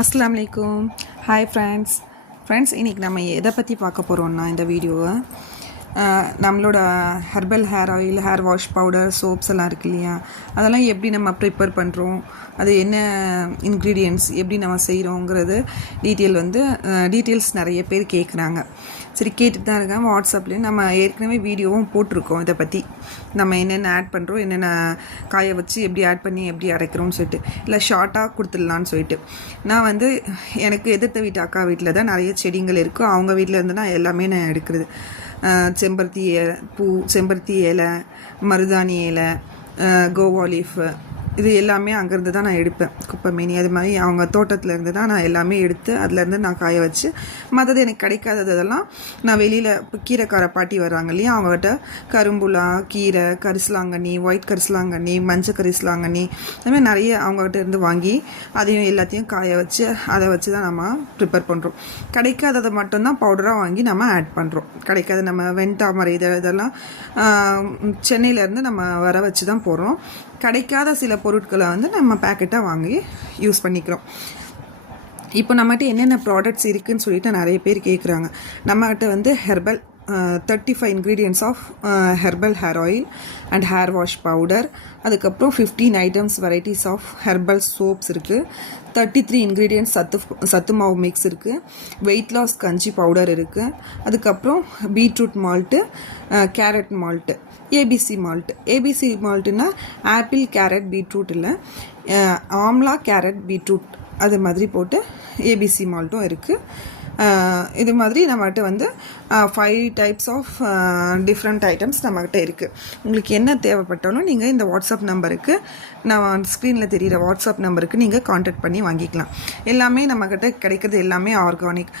அஸ்ஸலாமு அலைக்கும். Hi friends இன்றைக்கி நம்ம எதை பற்றி பார்க்க போகிறோம்னா இந்த வீடியோவை நம்மளோட herbal hair oil, hair wash powder, soaps எல்லாம் இருக்கு இல்லையா, அதெல்லாம் எப்படி நம்ம ப்ரிப்பேர் பண்ணுறோம், அது என்ன இன்க்ரீடியன்ட்ஸ் எப்படி நம்ம செய்கிறோங்கிறது டீட்டெயில்ஸ் நிறைய பேர் கேட்குறாங்க. சரி, கேட்டுட்டு தான் இருக்கேன். வாட்ஸ்அப்லேயும் நம்ம ஏற்கனவே வீடியோவும் போட்டிருக்கோம் இதை பற்றி. நம்ம என்னென்ன ஆட் பண்ணுறோம், என்னென்ன காய வச்சு எப்படி ஆட் பண்ணி எப்படி அரைக்கிறோம்னு சொல்லிட்டு, இல்லை ஷார்ட்டாக கொடுத்துடலான்னு சொல்லிட்டு. நான் எனக்கு எதிர்த்த வீட்டு அக்கா வீட்டில் தான் நிறைய செடிகள் இருக்கும். அவங்க வீட்டில் இருந்து நான் எல்லாமே நான் எடுக்கிறது. செம்பருத்தி பூ, செம்பருத்தி இலை, மருதாணி இலை, கோவா லீஃப், இது எல்லாமே அங்கேருந்து தான் நான் எடுப்பேன். குப்பைமேனி அது மாதிரி அவங்க தோட்டத்துலேருந்து தான் நான் எல்லாமே எடுத்து அதுலேருந்து நான் காய வச்சு, மற்றது எனக்கு கிடைக்காததெல்லாம் நான் வெளியில் இப்போ கீரைக்கார பாட்டி வர்றாங்க இல்லையா, அவங்ககிட்ட கரும்புலா கீரை, கரிசலாங்கண்ணி, ஒயிட் கரிசலாங்கண்ணி, மஞ்சள் கரிசலாங்கண்ணி, அதுமாதிரி நிறைய அவங்ககிட்ட இருந்து வாங்கி அதையும் எல்லாத்தையும் காய வச்சு அதை வச்சு தான் நம்ம ப்ரிப்பேர் பண்ணுறோம். கிடைக்காததை மட்டும்தான் பவுடராக வாங்கி நம்ம ஆட் பண்ணுறோம். கிடைக்காத நம்ம வெண்தாமரை இதெல்லாம் சென்னையிலேருந்து நம்ம வர வச்சு தான் போடுறோம். கிடைக்காத சில பொருட்களை நம்ம பேக்கெட்டாக வாங்கி யூஸ் பண்ணிக்கிறோம். இப்போ நம்மகிட்ட என்னென்ன ப்ராடக்ட்ஸ் இருக்குதுன்னு சொல்லிட்டு நிறைய பேர் கேட்குறாங்க. நம்மகிட்ட herbal 35 ingredients of herbal hair oil and hair wash powder, அதுக்கப்புறம் 15 items varieties of herbal soaps இருக்குது, 33 ingredients சத்து மாவு மிக்ஸ் இருக்குது, வெயிட் லாஸ் கஞ்சி பவுடர் இருக்குது, அதுக்கப்புறம் beetroot malt, carrot malt, ABC மால்ட்டுனா ஆப்பிள் கேரட் பீட்ரூட் இல்லை, ஆம்லா கேரட் பீட்ரூட், அது மாதிரி போட்டு ஏபிசி மால்ட்டும் இருக்குது. இது மாதிரி நம்மகிட்ட 5 டைப்ஸ் ஆஃப் டிஃப்ரெண்ட் ஐட்டம்ஸ் நம்மகிட்ட இருக்குது. உங்களுக்கு என்ன தேவைப்பட்டாலும் நீங்கள் இந்த வாட்ஸ்அப் நம்பருக்கு, நான் ஸ்க்ரீனில் தெரிகிற வாட்ஸ்அப் நம்பருக்கு நீங்கள் கான்டாக்ட் பண்ணி வாங்கிக்கலாம். எல்லாமே நம்மக்கிட்ட கிடைக்கிறது எல்லாமே ஆர்கானிக்.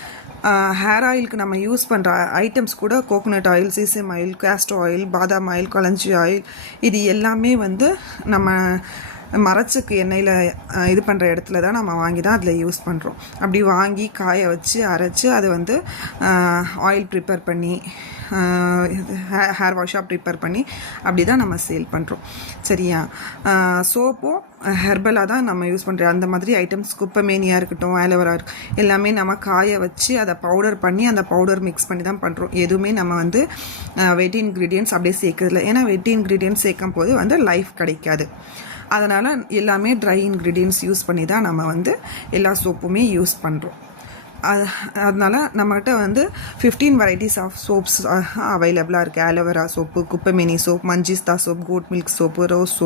ஹேர் ஆயிலுக்கு நம்ம யூஸ் பண்ணுற ஐட்டம்ஸ் கூட coconut oil, sesame oil, castor oil, பாதாம் ஆயில், கொளஞ்சி ஆயில், இது எல்லாமே நம்ம மரச்சக்கு எண்ணெயில் இது பண்ணுற இடத்துல தான் நம்ம வாங்கி தான் அதில் யூஸ் பண்ணுறோம். அப்படி வாங்கி காய வச்சு அரைச்சி அதை ஆயில் ப்ரிப்பேர் பண்ணி ஹேர் வாஷாக ப்ரிப்பேர் பண்ணி அப்படி தான் நம்ம சேல் பண்ணுறோம். சரியா? சோப்பும் ஹெர்பலாக தான் நம்ம யூஸ் பண்ணுறோம். அந்த மாதிரி ஐட்டம்ஸ் குப்பைமேனியாக இருக்கட்டும், ஆலோவேரா இருக்கட்டும், எல்லாமே நம்ம காய வச்சு அதை பவுடர் பண்ணி அந்த பவுடர் மிக்ஸ் பண்ணி தான் பண்ணுறோம். எதுவுமே நம்ம வெட் இன்க்ரீடியன்ட்ஸ் அப்படியே சேர்க்கறதில்ல. ஏன்னா வெட் இன்க்ரீடியன்ட்ஸ் சேர்க்கும் போது லைஃப் கிடைக்காது. அதனால் எல்லாமே ட்ரை இன்க்ரீடியன்ட்ஸ் யூஸ் பண்ணி தான் நம்ம எல்லா சோப்புமே யூஸ் பண்ணுறோம். அதனால் நம்மகிட்ட 15 வெரைட்டிஸ் ஆஃப் சோப்ஸ் அவைலபிளாக இருக்குது. ஆலோவேரா சோப்பு, குப்பைமேனி சோப், மஞ்சிஸ்தா soap, goat milk soap, rose soap,